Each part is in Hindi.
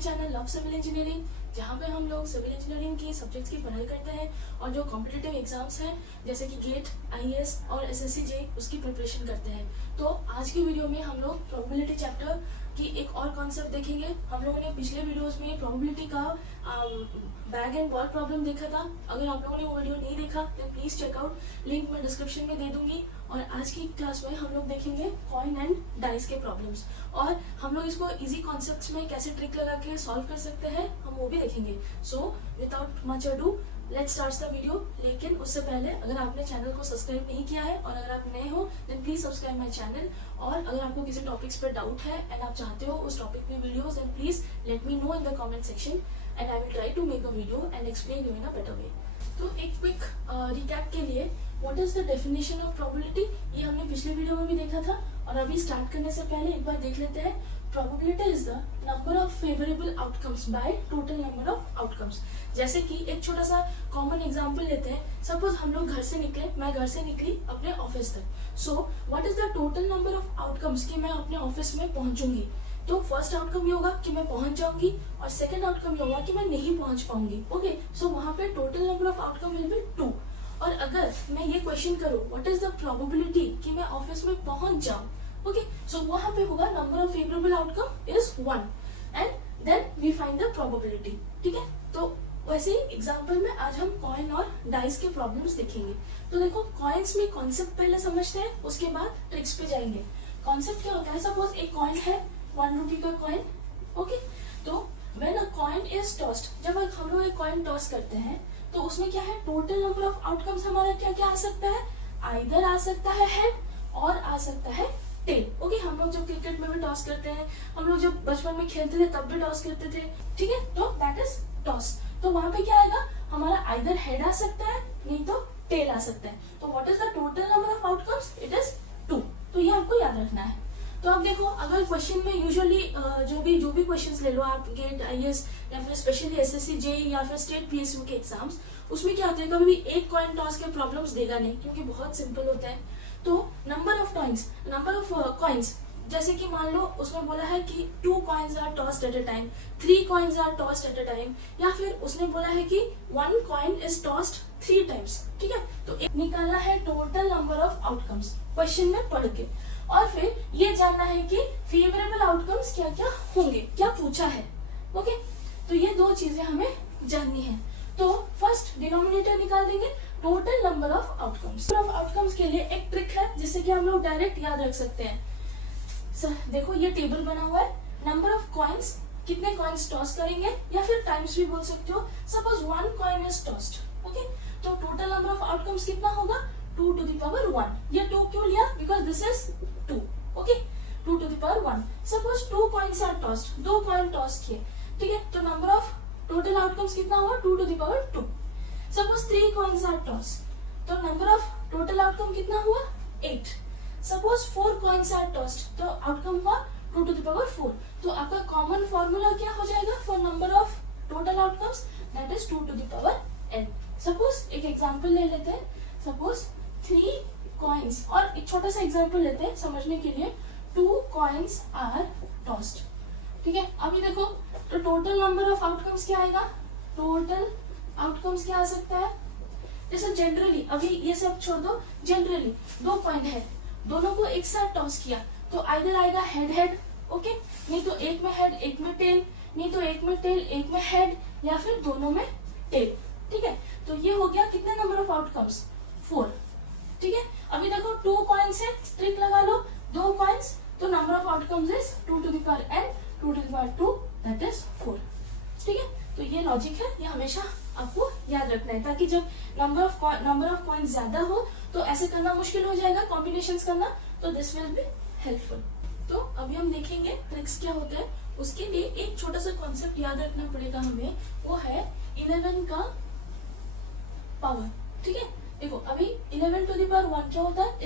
चैनल लव सिविल इंजीनियरिंग, जहाँ पे हम लोग सिविल इंजीनियरिंग की सब्जेक्ट्स की पढ़ाई करते हैं और जो कॉम्पिटिटिव एग्जाम्स हैं जैसे कि गेट, आईएएस और एसएससी जे उसकी प्रिपरेशन करते हैं। तो आज की वीडियो में हम लोग प्रोबेबिलिटी चैप्टर की एक और कॉन्सेप्ट देखेंगे। हम लोगों ने पिछले वीडियोस में प्रोबेबिलिटी का बैग एंड बॉल प्रॉब्लम देखा था। अगर आप लोगों ने वो वीडियो नहीं देखा तो प्लीज चेकआउट, लिंक मैं डिस्क्रिप्शन में दे दूंगी। और आज की क्लास में हम लोग देखेंगे कॉइन एंड डाइस के प्रॉब्लम्स और हम लोग इसको इजी कॉन्सेप्ट्स में कैसे ट्रिक लगा के सॉल्व कर सकते हैं हम वो भी देखेंगे। So without much ado let's start the video. लेकिन उससे पहले अगर आपने चैनल को सब्सक्राइब नहीं किया है और अगर आप नए हो then please subscribe my channel. और अगर आपको किसी टॉपिक्स पर डाउट है एंड आप चाहते हो उस टॉपिक में videos then please let me know in the comment section and I will try to make a video and explain you in a better way. तो एक क्विक रिकैप के लिए, what is the definition of probability, ये हमने पिछले वीडियो में भी देखा था और अभी स्टार्ट करने से पहले एक बार देख लेते हैं। Probability is the number of favourable outcomes by total number of outcomes. जैसे कि एक छोटा सा कॉमन एग्जांपल लेते हैं। सपोज हम लोग घर से निकले, मैं घर से निकली अपने ऑफिस तक। सो what is the total number of outcomes कि मैं अपने ऑफिस में पहुंचूंगी। तो फर्स्ट आउटकम ये होगा कि मैं पहुंच जाऊंगी और सेकंड आउटकम ये होगा कि मैं नहीं पहुंच पाऊंगी। ओके, सो वहां पे total number of outcome will be 2। और अगर मैं ये क्वेश्चन करूं व्हाट इज द प्रोबेबिलिटी कि मैं ऑफिस में पहुंच जाऊं, ओके, सो वहां पे होगा number of favourable outcome is 1 and then we find the probability. ठीक है, तो वैसे ही एग्जांपल में आज हम कॉइन और डाइस के प्रॉब्लम्स देखेंगे। तो देखो, कॉइन्स में कॉन्सेप्ट पहले समझते हैं, उसके बाद ट्रिक्स पे जाएंगे। कॉन्सेप्ट क्या होता है, सपोज एक कॉइन है 1 रुपी का कॉइन। ओके, तो when a coin is tossed, जब हम लोग एक कॉइन टॉस करते हैं तो उसमें क्या है, टोटल नंबर ऑफ आउटकम्स हमारा क्या क्या आ सकता है, आइदर आ सकता है हेड और आ सकता है टेल। ओके, हम लोग जब क्रिकेट में भी टॉस करते हैं, हम लोग जब बचपन में खेलते थे तब भी टॉस करते थे। ठीक है, तो दैट इज टॉस। तो वहां पे क्या आएगा, हमारा आइदर हेड आ सकता है नहीं तो टेल आ सकता है। तो what is the total number of outcomes, it is 2। तो ये आपको याद रखना है। तो अब देखो, अगर क्वेश्चन में यूजुअली जो भी क्वेश्चंस ले लो आप, गेट, आईएएस या फिर स्पेशली एसएससी जे या फिर स्टेट पीएसयू के एग्जाम्स, उसमें क्या होता है कभी भी एक कॉइन टॉस के प्रॉब्लम्स देगा नहीं क्योंकि बहुत सिंपल होता है। तो नंबर ऑफ कॉइन्स, जैसे कि मान लो उसमें बोला है कि 2 coins are tossed at a time, 3 coins are tossed at a time, या फिर उसने बोला है कि 1 कॉइन इज टॉस्ड 3 टाइम्स। ठीक है, तो एक निकालना है total number of outcomes question में पढ़ के, और फिर ये जानना है कि फेवरेबल आउटकम्स क्या क्या होंगे, क्या पूछा है। ओके, तो ये 2 चीजें हमें जाननी है। तो फर्स्ट डिनोमिनेटर निकाल देंगे, total number of outcomes. Number of outcomes के लिए एक ट्रिक है जिससे कि हम लोग डायरेक्ट याद रख सकते हैं। देखो, ये टेबल बना हुआ है, नंबर ऑफ कॉइन्स, कितने कॉइन्स टॉस करेंगे या फिर टाइम्स भी बोल सकते हो। Suppose 1 coin is tossed. Okay, तो टोटल नंबर ऑफ आउटकम्स कितना होगा, 2 to the power 1। ये 2 क्यों लिया, because this is 2। Okay, 2 to the power 1। Suppose 2 coins are tossed, 2 coin toss किए। ठीक है, तो नंबर ऑफ टोटल आउटकम्स कितना हुआ, 2 to the power 2। Suppose 3 coins are toss, तो नंबर ऑफ टोटल आउटकम कितना हुआ, 8। सपोज 4 कॉइन्स आर टॉस्ड, तो आउटकम हुआ 2 to the power 4। तो आपका कॉमन फॉर्मूला क्या हो जाएगा for number of total outcomes, that is 2 to the power n। Suppose एक एग्जांपल ले लेते हैं, सपोज 3 कॉइन्स, और एक छोटा सा एग्जांपल लेते हैं समझने के लिए, 2 कॉइन्स आर टॉस्ड। ठीक है, अभी देखो, तो टोटल नंबर ऑफ आउटकम्स क्या आएगा, टोटल आउटकम्स क्या आ सकता है, जैसे जनरली, अभी ये सब छोड़ दो, जनरली 2 कॉइन है, दोनों को एक साथ टॉस किया तो आइदर आएगा हेड हेड। ओके, नहीं तो एक में हेड एक में टेल, नहीं तो एक में टेल एक में हेड, या फिर दोनों में टेल। ठीक है, तो ये हो गया कितने नंबर ऑफ आउटकम्स, 4। ठीक है, अभी देखो 2 कॉइन्स है, ट्रिक लगा लो, 2 कॉइन्स, तो number of outcomes is 2 to the power n, 2 to the power 2, that is 4। ठीक है, तो ये लॉजिक है, ये हमेशा आपको याद रखना है ताकि जब नंबर ऑफ कॉइन्स ज्यादा हो तो ऐसे करना मुश्किल हो जाएगा, कॉम्बिनेशंस करना, तो दिस विल बी हेल्पफुल। तो अभी हम देखेंगे ट्रिक्स क्या होते हैं। उसके लिए एक छोटा सा कॉन्सेप्ट याद रखना पड़ेगा हमें, वो है 11 का पावर। ठीक है, देखो अभी 11 to the power 1 क्या होता है,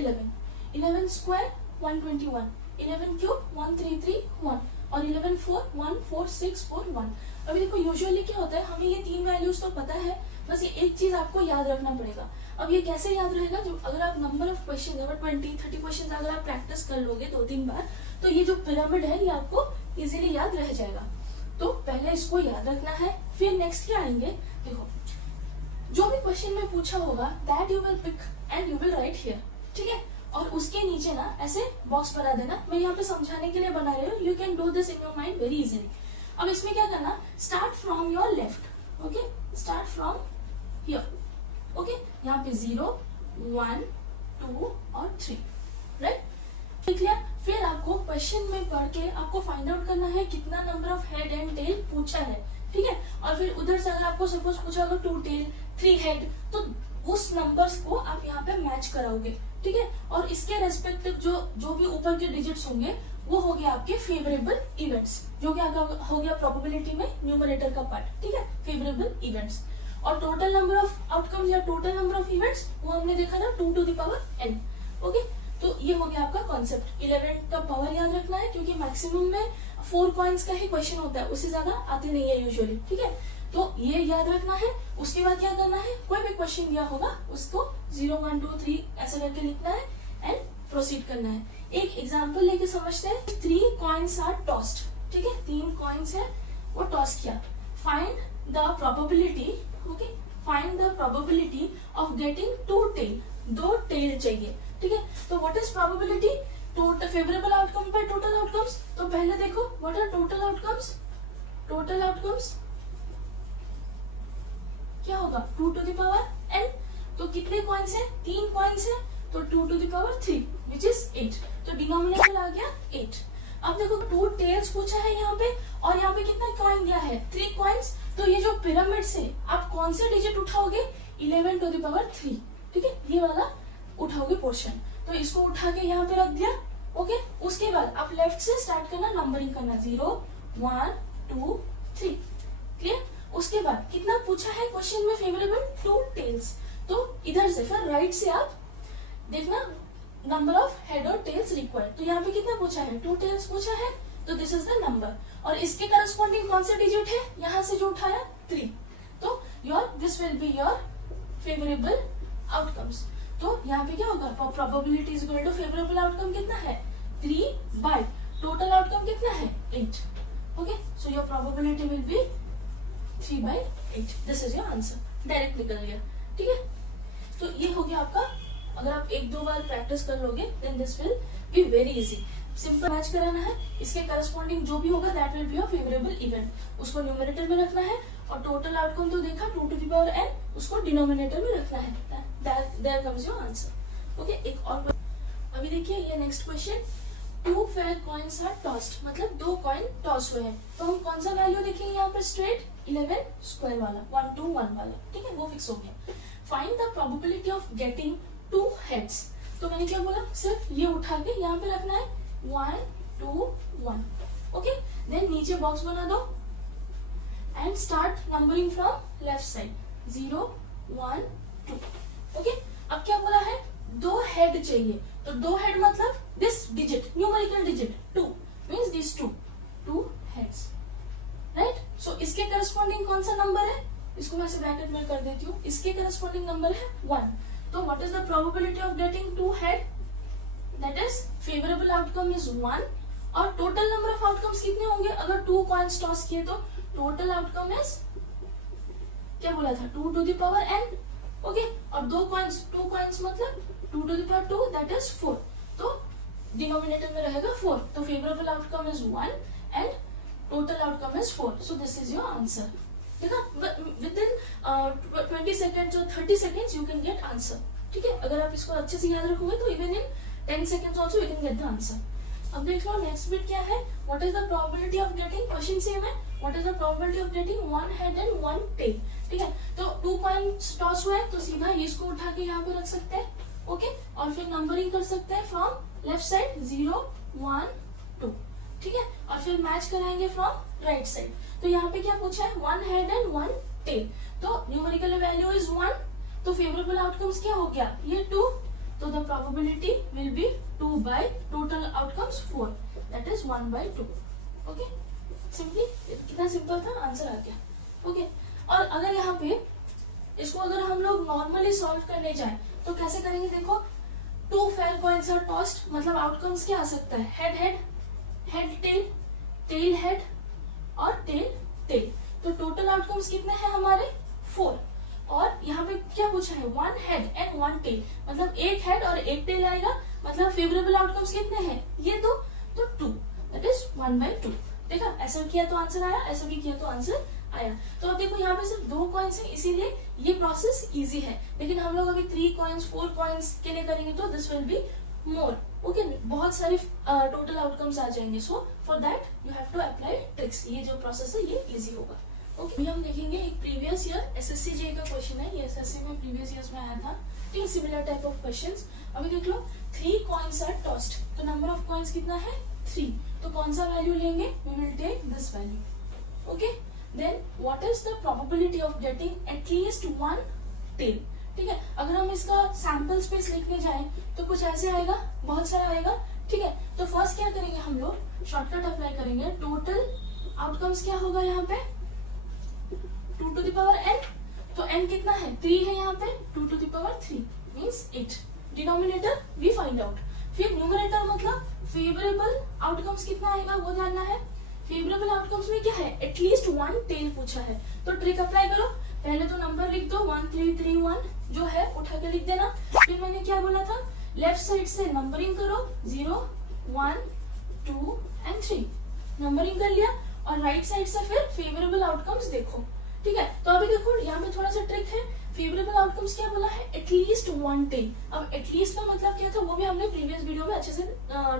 11 स्क्वायर 121, 11 क्यूब 1331, और 11 4 14641। अभी देखो, यूजुअली क्या होता है, हमें ये 3 वैल्यूज तो पता है, बस ये एक चीज आपको याद रखना पड़ेगा। अब ये कैसे याद रहेगा, जो अगर आप नंबर ऑफ क्वेश्चन, अगर 20-30 क्वेश्चन अगर आप प्रैक्टिस कर लोगे 2-3 बार, तो ये जो पिरामिड है ये आपको इजीली याद रह जाएगा। तो पहले इसको याद रखना है, फिर नेक्स्ट क्या आएंगे, देखो जो भी क्वेश्चन में पूछा होगा that you will pick and you will write here, ठीक है। और उसके नीचे ना ऐसे बॉक्स बना देना, मैं यहाँ पे समझाने के लिए बना रही हूँ, you can do this in your mind very easily. अब इसमें क्या करना, start from your left, okay, start from here, okay, यहाँ पे 0 1 2 और 3, राइट, ठीक है। फिर आपको क्वेश्चन में पढ़ के आपको फाइंड आउट करना है कितना number of head and tail पूछा है, ठीक है। और फिर उधर से अगर आपको सपोज पूछा होगा 2 टेल 3 हेड, तो उस नंबर्स को आप यहाँ पे मैच कराओगे, ठीक है। और इसके रेस्पेक्टिव जो भी ऊपर के डिजिट्स होंगे वो हो गया आपके फेवरेबल इवेंट्स, जो कि आपका हो गया प्रोबेबिलिटी में न्यूमरेटर का पार्ट, ठीक है, फेवरेबल इवेंट्स। और टोटल नंबर ऑफ आउटकम्स या टोटल नंबर ऑफ इवेंट्स वो हमने देखा था 2 to the power n, okay. तो ये हो गया आपका कॉन्सेप्ट। 11 का पावर याद रखना है क्योंकि मैक्सिमम में 4 कॉइन्स का ही क्वेश्चन होता है, उससे ज्यादा आते नहीं है यूजुअली, ठीक है। तो ये याद रखना है। उसके बाद क्या करना है, कोई भी क्वेश्चन दिया होगा उसको 0 1 2 3 ऐसे करके लिखना है एंड प्रोसीड करना है। एक एग्जांपल लेके समझते हैं। 3 कॉइन्स आर टॉस्ड, ठीक है, 3 कॉइन्स है वो टॉस किया। Find the probability, okay, find the probability of getting 2 tail, 2 tail चाहिए, ठीक है। तो what is probability, total favourable outcome पे टोटल आउटकम्स। तो पहले देखो what are total outcomes, total outcomes क्या होगा 2 to the power n। तो कितने कॉइन्स है, 3 कॉइन्स है, तो 2 to the power 3 which is 8, तो डिनोमिनेटर आ गया 8। अब देखो 2 टेल्स पूछा है यहाँ पे, और यहाँ पे कितना कॉइन दिया है 3 कॉइन्स। तो ये जो पिरामिड से आप कौन से डिजिट उठाओगे, 11 to the power 3, ठीक है, ये वाला उठाओगे पोर्शन। तो इसको उठा के यहाँ पे रख दिया, ओके। उसके बाद आप लेफ्ट से स्टार्ट करना, नंबरिंग करना 0 1 2 3, क्लियर। उसके बाद कितना पूछा है क्वेश्चन में, फेवरेबल 2 टेल्स। तो इधर से फिर राइट से आप देखना नंबर ऑफ हेड और टेल्स रिक्वायर्ड। तो यहाँ पे कितना पूछा है, 2 टेल्स पूछा है, तो दिस इज द नंबर। और इसके करस्पॉन्डिंग कौन सा डिजिट है, यहाँ से जो उठाया 3, तो your this will be your favourable outcomes. तो यहाँ पे क्या होगा, probability is equal to favourable outcome कितना है 3 बाय टोटल आउटकम कितना है 8, okay. So your probability will be 3 by 8, this is your answer, direct निकल गया, ठीक है। तो ये हो गया आपका। अगर आप 1-2 बार प्रैक्टिस कर लोगे then this will be very easy. Simple match कराना है, इसके करस्पॉन्डिंग जो भी होगा that will be your favourable event, उसको न्यूमरेटर में रखना है। और टोटल आउटकम तो देखा 2 to the power n, उसको डिनोमिनेटर में रखना है, there comes your answer, okay. एक और अभी देखिए ये next question, 2 fair coins are tossed, मतलब 2 कॉइन टॉस हुए हैं। तो हम कौन सा वैल्यू देखेंगे यहाँ पर, स्ट्रेट 11 स्क्वायर वाला, 1 2 1 वाला, ठीक है, वो फिक्स हो गया। Find the probability of getting 2 heads. तो मैंने क्या बोला, सिर्फ ये उठा के यहाँ पे रखना है 1 2 1, ओके। देन नीचे बॉक्स बना दो and start numbering from left side 0 1 2, okay. अब क्या बोला है, 2 हेड चाहिए। तो 2 हेड मतलब this digit, numerical digit 2 means this 2 heads, right. So इसके करस्पॉन्डिंग कौन सा नंबर है, इसको मैं ऐसे ब्रैकेट में कर देती हूँ, इसके करस्पॉन्डिंग नंबर है 1। तो what is the probability of getting 2 head, that is favourable outcome is 1। और टोटल नंबर ऑफ आउटकम्स कितने होंगे, अगर 2 कॉइन्स टॉस किए तो टोटल आउटकम इज क्या बोला था 2 to the power n, okay. और 2 कॉइन्स मतलब 2 to the power 2 that is 4, तो डिनोमिनेटर में रहेगा 4। तो favourable outcome is 1 and total outcome is 4, so this is your answer. देखा, विदिन 20 सेकेंड्स और 30 seconds you can get answer, ठीक है। अगर आप इसको अच्छे से याद रखोगे तो even in 10 seconds also you can get the answer. अब देख लो नेक्स्ट बिट क्या है, what is the probability of getting, question same है, what is the probability of getting 1 head and 1 tail, ठीक है। तो 2 कॉइन्स टॉस हुए तो सीधा इसको उठा के यहाँ पे रख सकते हैं, ओके। और फिर नंबरिंग कर सकते हैं फ्रॉम लेफ्ट साइड 0 1 2, ठीक है। और फिर मैच कराएंगे फ्रॉम राइट साइड। तो यहाँ पे क्या पूछा है, 1 हेड एंड 1 टेल। तो न्यूमेरिकल वैल्यू इज 1, तो फेवरेबल आउटकम्स क्या हो गया, ये 2। तो the probability will B 2 by total outcomes 4, that is 1 by 2, okay. Simply कितना सिंपल था, आंसर आ गया, ओके। और अगर यहाँ पे इसको अगर हम लोग नॉर्मली सॉल्व करने जाए तो कैसे करेंगे, देखो 2 फेयर कॉइन्स आर टॉस्ड, मतलब आउटकम्स क्या आ सकता है, head head, head tail, tail head और टेल आउटकम्स कितने हैं हमारे 4, और यहाँ पे क्या पूछा है 1 हेड एंड 1 टेल, मतलब एक हेड और एक टेल आएगा, मतलब फेवरेबल आउटकम्स कितने हैं ये दो, तो 2, दैट इज 1/2। देखा, ऐसा किया तो आंसर आया, ऐसा भी किया तो आंसर आया। तो अब देखो यहाँ पे सिर्फ 2 कॉइन्स है, इसीलिए ये प्रोसेस इजी है, लेकिन हम लोग अभी 3 कॉइन्स 4 कॉइन्स के लिए करेंगे तो this will be more, okay, बहुत सारे टोटल आउटकम्स आ जाएंगे। So for that you have to apply tricks, ये जो प्रोसेस है ये इजी होगा। ओके, अभी हम देखेंगे एक प्रीवियस ईयर एसएससी जे का क्वेश्चन है, ये एसएससी में प्रीवियस ईयर्स में आया था, ठीक है, सिमिलर टाइप ऑफ क्वेश्चंस। अभी देख लो 3 कॉइन्स आर टॉस्ड, तो नंबर ऑफ कॉइन्स कितना है 3, तो कौन सा वैल्यू लेंगे, we will take this value. Okay, then what is the probability of getting at least 1 tail, ठीक है। अगर हम इसका सैंपल स्पेस लिखने जाएं तो कुछ ऐसे आएगा, बहुत सारा आएगा, ठीक है। तो फर्स्ट क्या करेंगे हम लोग, शॉर्टकट अप्लाई करेंगे, टोटल आउटकम्स क्या होगा यहाँ पे 2 to the power n, तो n कितना है 3 है यहाँ पे, 2 to the power 3 means 8, denominator we find out, फिर न्यूमरेटर मतलब फेवरेबल आउटकम्स कितना आएगा वो जानना है। फेवरेबल आउटकम्स में क्या है, एटलीस्ट 1 टेल पूछा है, तो ट्रिक अप्लाई करो, पहले तो नंबर लिख दो 1 3 3 1 जो है उठा के लिख देना, फिर मैंने क्या बोला था लेफ्ट साइड से नंबरिंग करो 0 1 2 एंड 3, नंबरिंग कर लिया, और राइट साइड से फिर फेवरेबल आउटकम्स देखो, ठीक है। तो अभी देखो यहाँ पे थोड़ा सा ट्रिक है, फेवरेबल आउटकम्स क्या बोला है, एटलीस्ट 1 टेल। अब एटलीस्ट का मतलब क्या था वो भी हमने प्रीवियस वीडियो में अच्छे से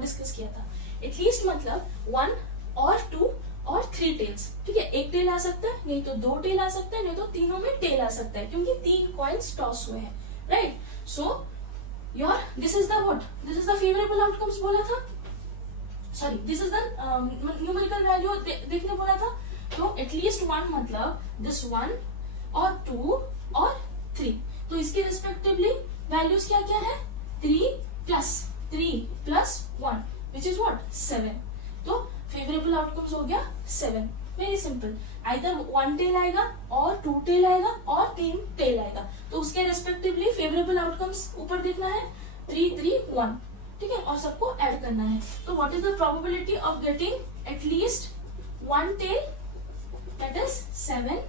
डिस्कस किया था। एटलीस्ट मतलब 1 और 2 और 3 टेल्स, ठीक है, एक टेल आ सकता है, नहीं तो 2 टेल आ सकता है, नहीं तो तीनों में टेल आ सकता है, क्योंकि 3 कॉइन्स टॉस हुए हैं, right. So your this is the what, this is the favourable outcomes बोला था, sorry this is the numerical value देखने बोला था। तो एटलीस्ट 1 मतलब दिस 1 और 2 और 3, तो इसके रिस्पेक्टिवली वैल्यूज क्या क्या है 3 प्लस 1 विच इज व्हाट 7, तो फेवरेबल आउटकम्स हो गया 7, वेरी सिंपल, आइदर 1 टेल आएगा और 2 टेल आएगा और 3 टेल आएगा, तो उसके रेस्पेक्टिवली फेवरेबल आउटकम्स ऊपर देखना है 3 3 1, ठीक है, और सबको ऐड करना है। तो what is the probability of getting at least 1 tail, that is 7/8,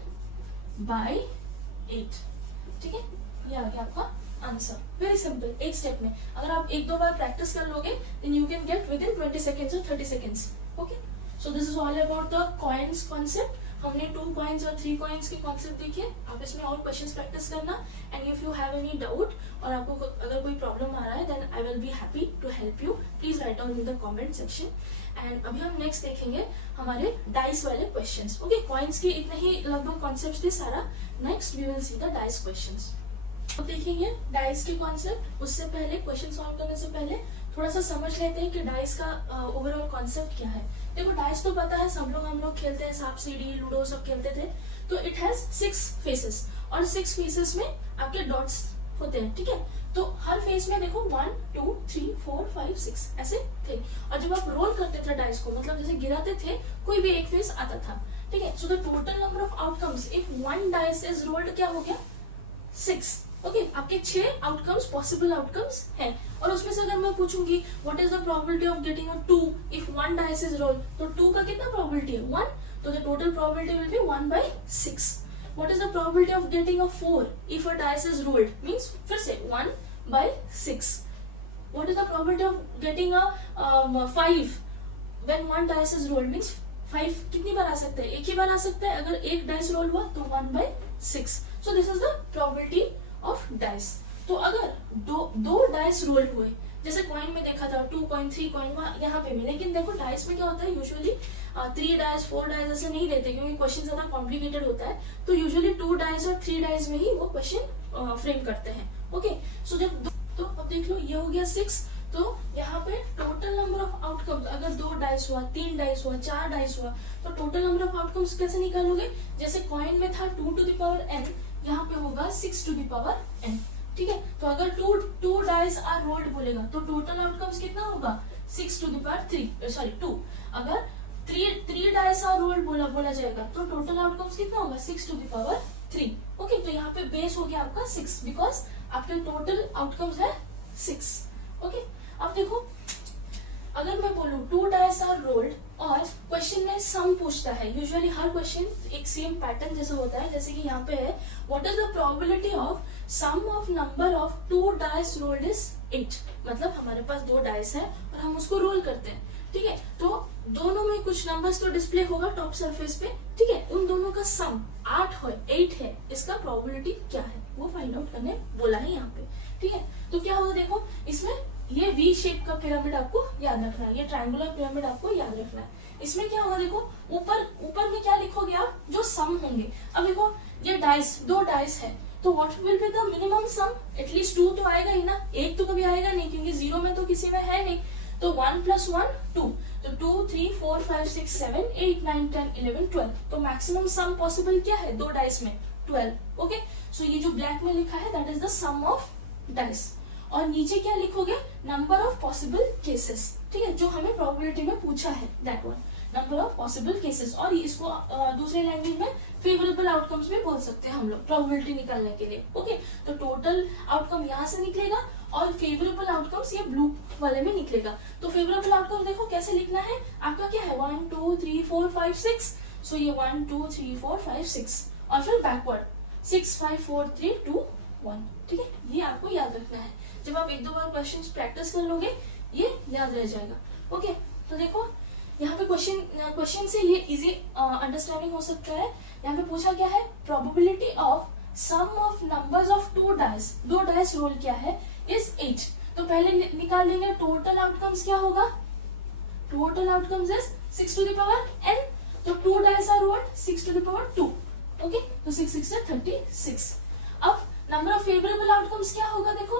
ठीक है, ये आ गया आपका आंसर, वेरी सिंपल, एक स्टेप में। अगर आप 1-2 बार प्रैक्टिस कर लोगे then you can get within 20 seconds और 30 seconds. Okay, so this is all about the coins concept. हमने 2 कॉइन्स और 3 कॉइन्स के कॉन्सेप्ट देखे, आप इसमें और क्वेश्चंस प्रैक्टिस करना, and if you have any doubt और आपको अगर कोई प्रॉब्लम आ रहा है then I will be happy to help you, please write down in the comment section. And अभी हम नेक्स्ट देखेंगे हमारे डाइस वाले क्वेश्चंस। ओके, कॉइन्स के इतने ही लगभग कॉन्सेप्ट थे सारा, next we will see the dice questions. अब देखेंगे डाइस के कॉन्सेप्ट, उससे पहले क्वेश्चन सॉल्व करने से पहले थोड़ा सा समझ लेते हैं कि डाइस का ओवरऑल कॉन्सेप्ट क्या है। देखो डाइस तो पता है सब लोग, हम लोग खेलते हैं, सांप सीढ़ी लूडो सब खेलते थे, तो इट हैज 6 फेसेस, और 6 फेसेस में आपके डॉट्स होते हैं, ठीक है। तो हर फेस में देखो 1 2 3 4 5 6 ऐसे थे, और जब आप रोल करते थे डाइस को, मतलब जैसे गिराते थे, कोई भी एक फेस आता था, ठीक है। So the total number of outcomes if 1 dice is rolled क्या हो गया 6, ओके, आपके 6 आउटकम्स पॉसिबल आउटकम्स हैं, और उसमें से अगर मैं पूछूंगी what is the probability of getting a 2 if 1 dice is rolled, तो 2 का कितना प्रोबेबिलिटी है 1, तो the total probability will B 1/6। What is the probability of getting a 4 if a dice is rolled, means फिर से 1/6। What is the probability of getting a 5 when 1 dice is rolled, means 5 कितनी बार आ सकता है, एक ही बार आ सकता है, अगर एक डाइस रोल हुआ तो 1/6। सो this is the probability of dice. तो अगर दो डाइस रोल हुए, जैसे कॉइन में देखा था 2 कॉइन 3 कॉइन यहाँ पे भी, लेकिन देखो डाइस में क्या होता है यूजुअली 3 डाइस 4 डाइस ऐसे नहीं देते, क्योंकि क्वेश्चन ज्यादा कॉम्प्लिकेटेड होता है, तो यूजुअली 2 डाइस और 3 डाइस में ही वो क्वेश्चन फ्रेम करते हैं। ओके, सो जब तो अब देख लो ये हो गया 6, तो यहाँ पे टोटल नंबर ऑफ आउटकम्स, अगर 2 डाइस हुआ 3 डाइस हुआ 4 डाइस हुआ, तो टोटल नंबर ऑफ आउटकम्स कैसे निकालोगे, जैसे कॉइन में था 2 to the power n, यहाँ पे होगा 6 to the power n, ठीक है। तो अगर 2 डाइस आर रोल्ड बोलेगा तो टोटल आउटकम्स कितना होगा 6 to the power 2। अगर 3 डाइस आर रोल्ड बोला जाएगा तो टोटल आउटकम्स कितना होगा 6 to the power 3। ओके, तो यहाँ पे बेस हो गया आपका 6, बिकॉज आपके टोटल आउटकम्स है 6। ओके, अब देखो अगर मैं बोलूँ 2 डाइस आर रोल्ड और क्वेश्चन में सम पूछता है, यूजुअली हर क्वेश्चन एक सेम पैटर्न जैसा होता है, जैसे कि यहाँ पे है what is the probability of sum of number of 2 dice rolled is 8, मतलब हमारे पास 2 डाइस है और हम उसको रोल करते हैं, ठीक है। तो दोनों में कुछ नंबर्स तो डिस्प्ले होगा टॉप सरफेस पे, ठीक है। उन दोनों का सम 8 है, इसका प्रोबेबिलिटी क्या है वो फाइंड आउट करने बोला है यहाँ पे, ठीक है। तो क्या होगा, देखो इसमें ये वी शेप का पिरामिड आपको याद रखना है, ये ट्रायंगुलर पिरामिड आपको याद रखना है। इसमें क्या होगा, देखो ऊपर में क्या लिखोगे आप, जो सम होंगे। अब देखो ये डाइस 2 डाइस है, तो what will be the minimum some, at least 2 तो आएगा ही ना, 1 तो कभी आएगा नहीं क्योंकि 0 में तो किसी में है नहीं। तो 1 + 1 2, तो 2 3 4 5 6 7 8 9 10 11 12, तो मैक्सिमम सम पॉसिबल क्या है 2 डाइस में 12। ओके, सो ये जो ब्लैक में लिखा है that is the sum of dice, और नीचे क्या लिखोगे, नंबर ऑफ पॉसिबल केसेस, ठीक है, जो हमें प्रोबेबिलिटी में पूछा है that one, number of possible cases. और इसको दूसरे लैंग्वेज में फेवरेबल आउटकम्स भी बोल सकते हैं हम लोग प्रोबेबिलिटी निकालने के लिए। ओके, तो टोटल आउटकम यहाँ से निकलेगा और फेवरेबल आउटकम्स ये ब्लू वाले में निकलेगा। तो फेवरेबल आउटकम देखो कैसे लिखना है, आपका क्या है 1 2 3 4 5 6, सो ये 1 2 3 4 5 6, और फिर बैकवर्ड 6 5 4 3 2 1, ठीक है। ये आपको याद रखना है, जब आप 1-2 बार क्वेश्चंस प्रैक्टिस कर लोगे ये याद रह जाएगा। ओके, तो देखो यहाँ पे क्वेश्चन से ये इजी अंडरस्टैंडिंग हो सकता है। यहाँ पे पूछा क्या है, probability of sum of numbers of 2 dice, 2 dice roll क्या है इज 8। तो पहले निकाल लेंगे टोटल आउटकम्स क्या होगा, total outcomes is 6 to the power n, तो 2 dice are rolled 6 to the power 2। Okay, तो 6 6 से 36। अब नंबर ऑफ फेवरेबल आउटकम्स क्या होगा, देखो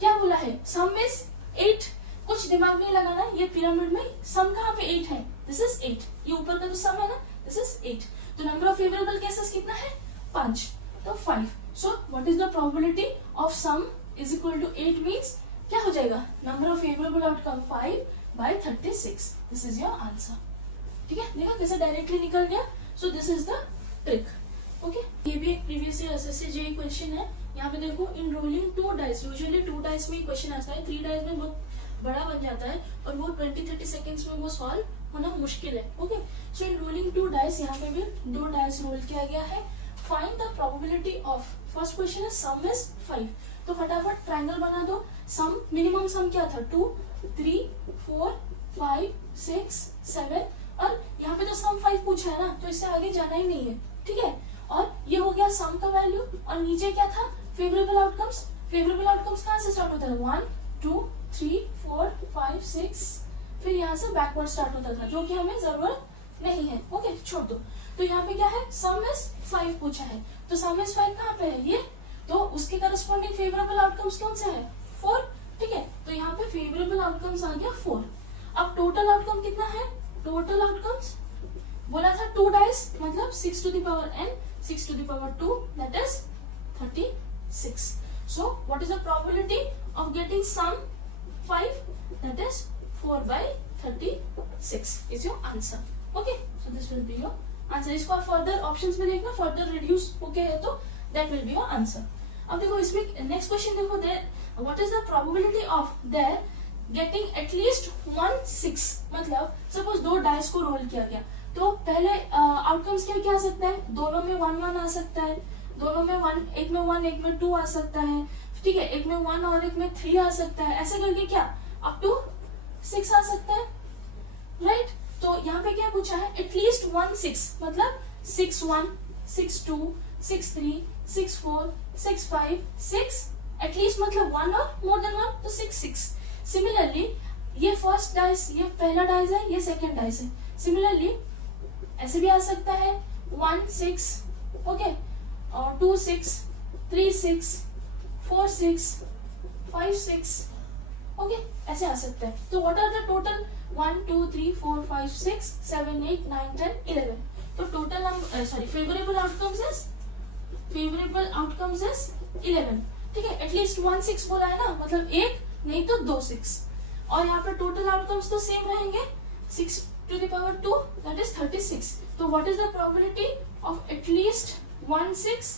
क्या बोला है, सम इज 8, कुछ दिमाग नहीं लगाना, ये पिरामिड में सम कहाँ पे 8 है, दिस इज 8, ये ऊपर का जो सम है ना दिस इज 8। तो नंबर ऑफ फेवरेबल केसेस कितना है 5, तो 5। So what is the probability of sum is equal to 8 means क्या हो जाएगा, number of favourable outcome 5/36, this is your answer, ठीक है। देखा कैसे डायरेक्टली निकल गया, so this is the trick. Okay, ये भी एक previous year SSC JEE question है। यहाँ पे देखो in rolling 2 dice, usually 2 dice में क्वेश्चन आता है, 3 डाइस में बहुत बड़ा बन जाता है और वो 20-30 सेकेंड्स में वो सॉल्व होना मुश्किल है। ओके, सो इन रोलिंग 2 डाइस, यहाँ पे भी 2 डाइस रोल किया गया है। Find the probability of, first question है सम इज 5, तो फटाफट ट्रायंगल बना दो। सम मिनिमम सम क्या था 2 3 4 5 6 7, और यहाँ पे तो सम 5 पूछा है ना, तो इससे आगे जाना ही नहीं है, ठीक है। और ये हो गया सम का वैल्यू, और नीचे क्या था फेवरेबल आउटकम्स। फेवरेबल आउटकम्स कहाँ से स्टार्ट होता है 1 2 3 4 5 6, फिर यहाँ से बैकवर्ड स्टार्ट होता था, जो कि हमें जरूरत नहीं है। ओके, छोड़ दो। तो यहाँ पे क्या है, सम इज 5 पूछा है, तो सम इज 5 कहाँ पे है ये, तो उसके करस्पॉन्डिंग फेवरेबल आउटकम्स कौन से है 4, ठीक है। तो यहाँ पे फेवरेबल आउटकम्स आ गया 4। अब टोटल आउटकम कितना है, टोटल आउटकम्स बोला था 2 डाइस, मतलब 6 to the power n, 6 to the power 2, that is 36. So what is the probability of getting sum 5, that is 4/36 is your answer. Okay, so this will be your answer. इसको आप further options में देखना, further reduce हो गया है तो that will be your answer. अब देखो इसमें next question देखो, there what is the probability of there getting at least 1 6, मतलब suppose 2 डाइस को रोल किया गया, तो पहले आउटकम्स क्या क्या आ सकता है, दोनों में 1 1 आ सकता है, दोनों में 1, एक में 1 एक में 2 आ सकता है, ठीक है, एक में 1 और एक में 3 आ सकता है, ऐसे करके क्या अप टू 6 आ सकता है, राइट। तो यहाँ पे क्या पूछा है, एटलीस्ट 1 6, मतलब 6 1 6 2 6 3 6 4 6 5 6, एटलीस्ट मतलब 1 और मोर देन 1, तो 6 6। सिमिलरली ये फर्स्ट डाइस, ये पहला डाइस है, ये सेकेंड डाइस है। सिमिलरली ऐसे भी आ सकता है 1 6, ओके, और 2 6 3 6 4 6 5 6, ओके, ऐसे आ सकता है। तो व्हाट आर द टोटल 1 2 3 4 5 6 7 8 9 10 11, तो टोटल फेवरेबल आउटकम्स इज 11, ठीक है। एटलीस्ट 1 6 बोला है ना, मतलब एक नहीं तो 2 6, और यहाँ पे टोटल आउटकम्स तो सेम रहेंगे, 6 to the power 2, that is 36. So what is the probability of at least 1 6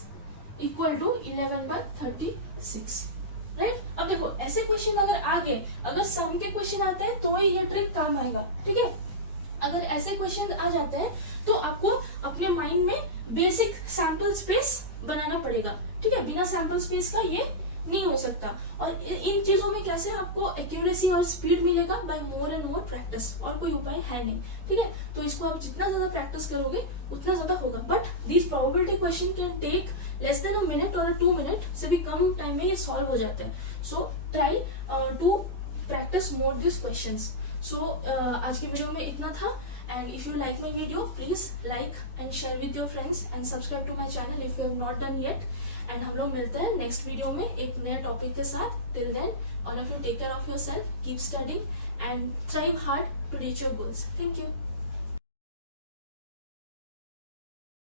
equal to 11/36? Right. अब देखो ऐसे क्वेश्चन अगर आ गए, अगर सम के क्वेश्चन आते हैं तो ही ये ट्रिक काम आएगा, ठीक है। अगर ऐसे क्वेश्चन आ जाते हैं तो आपको अपने माइंड में बेसिक सैंपल स्पेस बनाना पड़ेगा, ठीक है। बिना सैंपल स्पेस का ये नहीं हो सकता। और इन चीजों में कैसे आपको एक्यूरेसी और स्पीड मिलेगा, by more and more practice, और कोई उपाय है नहीं, ठीक है। तो इसको आप जितना ज्यादा प्रैक्टिस करोगे उतना ज्यादा होगा। But this probability question can take less than a minute और 2 मिनट से भी कम टाइम में ये सॉल्व हो जाते हैं। So try to practice more this questions. सो आज की वीडियो में इतना था। And if you like my video, please like and share with your friends and subscribe to my channel if you have not done yet. And हम लोग मिलते हैं नेक्स्ट वीडियो में एक नए टॉपिक के साथ। Till then, all of you take care of yourself, keep studying and strive hard to reach your goals. Thank you.